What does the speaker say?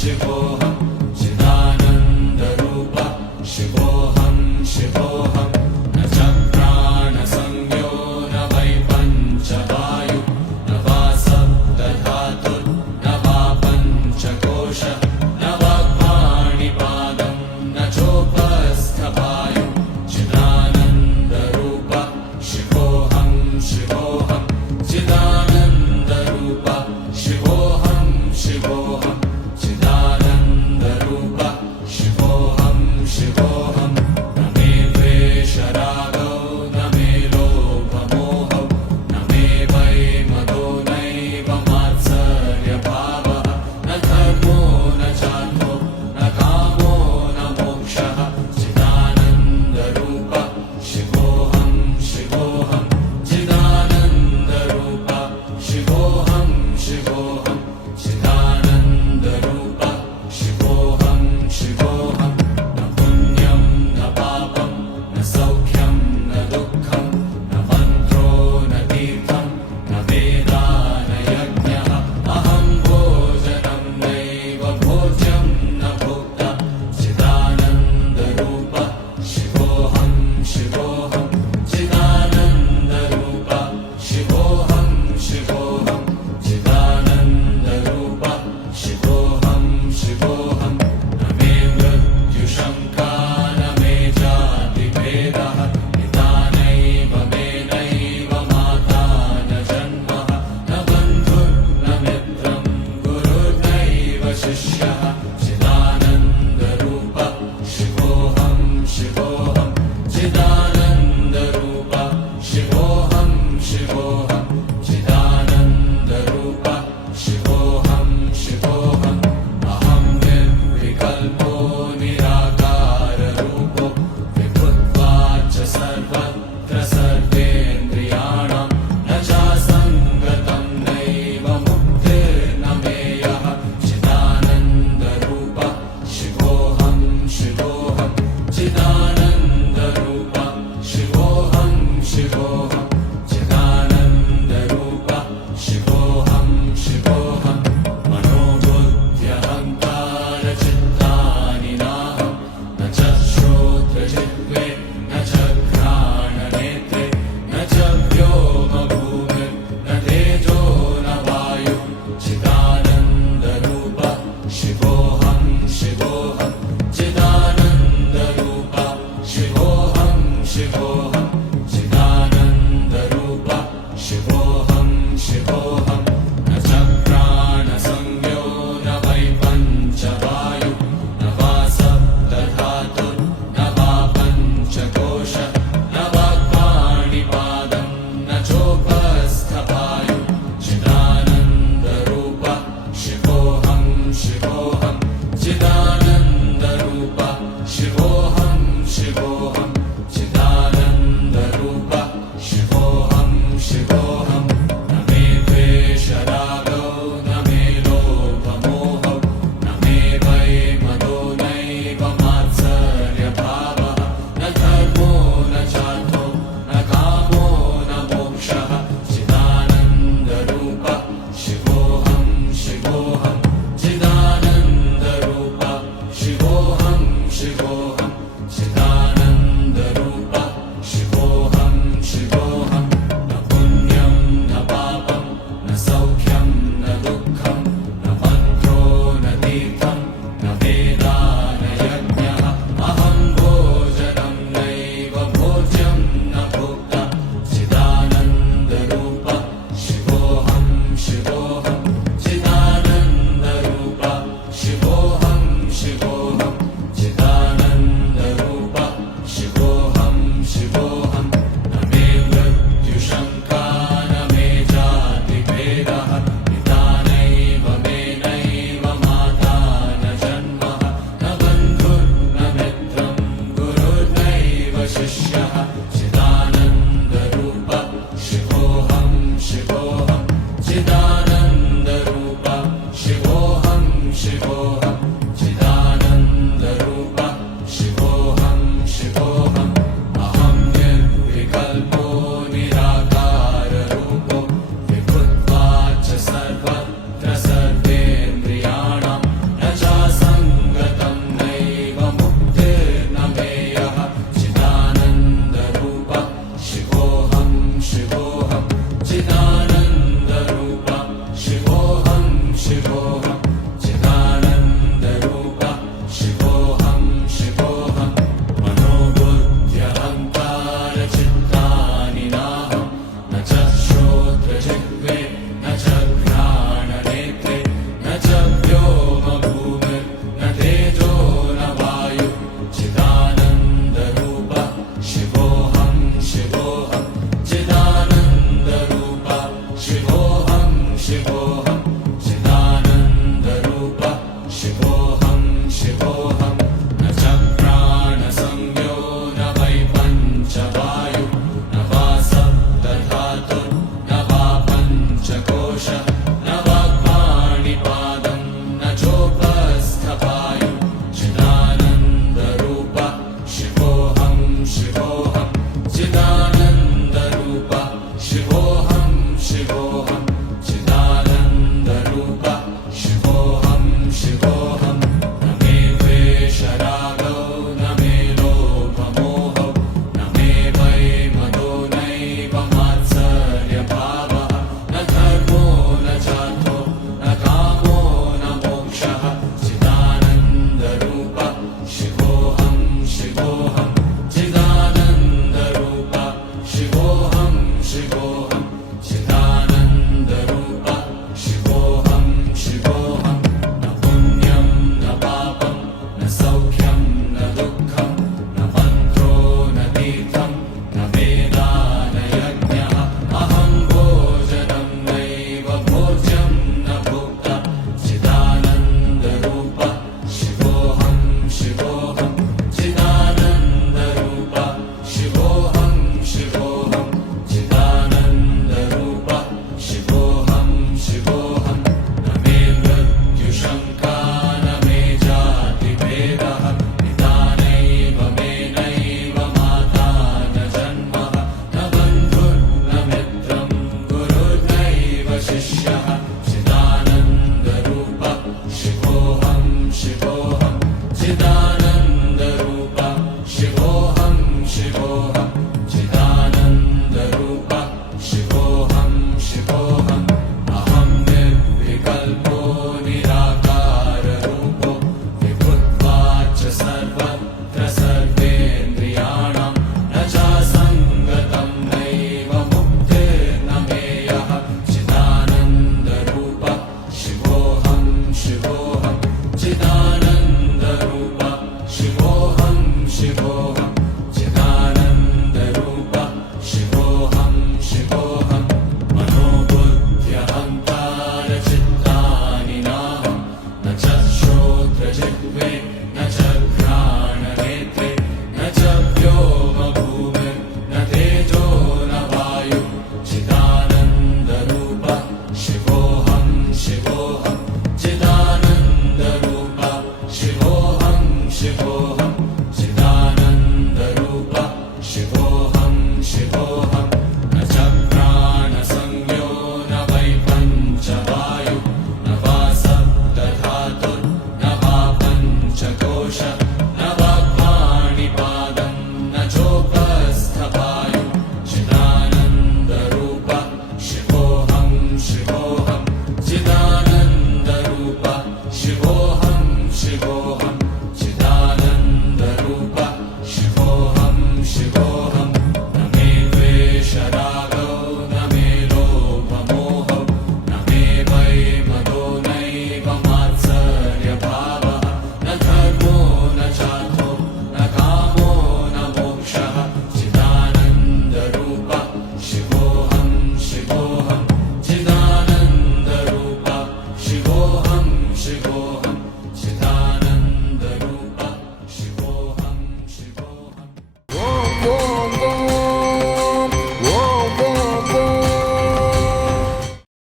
शिवोऽहं चिदानन्दरूप शिवोऽहं शिवोऽहं न च प्राणसंज्ञो न वै पञ्चवायु न वा सप्तधातुर्न वा पञ्चकोश न वा पाणिपादं न चोपस्थवायु चिदानन्दरूप शिवोऽहं शिवोऽहं चिदानन्दरूप शिवोऽहं शिवोऽहं चिदानन्दरूप शिवोऽहं शिवोऽहं न मे द्वेषरागौ न मे लोभमोहौ न मे वै मदो नैव मात्सर्यभावः न धर्मो न चार्थो न कामो न मोक्षः चिदानन्दरूप शिवोऽहं शिवोऽहं चिदानन्दरूप शिवोऽहं शिवोऽहं चिदानन्दरूप शिवोऽहं शिवोऽहं न पुण्यं न पापं न सौख्यं न दुःखं न मन्त्रो न तीर्थं न वेदा न यज्ञः अहं भोजनं नैव भोज्यं न भोक्ता चिदानन्दरूप शिवोऽहं शिवोऽहं चिदानन्दरूप शिवोऽहं शिवोऽहं चिदानन्दरूप शिवोऽहं शिवोऽहं न मे मृत्युशङ्का न मे जातिभेदः पिता नैव मे नैव माता न जन्मः न बन्धुर्न मित्रं गुरुर्नैव शिष्यः चिदानन्दरूप शिवोऽहं शिवोऽहं चिदानन्दरूप शिवोऽहं शिवोऽहं चिदानन्दरूप शिवोऽहं शिवोऽहं अहं निर्विकल्पो निराकाररूपो विभुत्वाच्च सर्वत्र सर्वेन्द्रियाणां न चासङ्गतं नैव मुक्तिर्न मेयः चिदानन्दरूप शिवोऽहं शिवोऽहं चिदानन्दरूप शिवोऽहं शिवोऽहं चिदानन्दरूप शिवोऽहं शिवोऽहं मनोबुद्ध्यहङ्कारचित्तानि नाहं न च श्रोत्रजिह्वे न च घ्राणनेत्रे न च व्योमभूमिर्न तेजो न वायु चिदानन्दरूप शिवोऽहं शिवोऽहं चिदानन्दरूप शिवोऽहं शिवोऽहं चिदानन्दरूप शिवोऽहं शिवोऽहं न च प्राणसंज्ञो न वै पञ्चवायु न वा सप्तधातुर्न वा पञ्चकोश न वा पाणिपादं न चोपस्थवायु चिदानन्दरूप शिवोऽहं शिवोऽहं चिदानन्दरूप शिवोऽहं शिवोऽहं चिदानन्दरूप शिवोऽहं शिवोऽहं न मे द्वेषरागौ न मे लोभमोहौ न मे वै मदो नैव मात्सर्यभावः न धर्मो न चार्थो न कामो न मोक्षः चिदानन्दरूप शिवोऽहं शिवोऽहं चिदानन्दरूप शिवोऽहं शिवोऽहं चिदानन्दरूप शिवोऽहं शिवोऽहं न पुण्यं न पापं न सौख्यं न दुःखं न मन्त्रो न तीर्थं न वेदा न यज्ञः अहं भोजनं नैव भोज्यं न भोक्ता चिदानन्दरूप शिवोऽहं शिवोऽहं चिदानन्दरूप शिवोऽहं शिवोऽहं चिदानन्दरूप शिवोऽहं शिवोऽहं न मे मृत्युशङ्का न मे जातिभेदः पिता नैव मे नैव माता न जन्मः न बन्धुर्न मित्रं गुरुर्नैव शिष्यः चिदानन्दरूप शिवोऽहं शिवोऽहं चिदानन्दरूप शिवोऽहं शिवोऽहं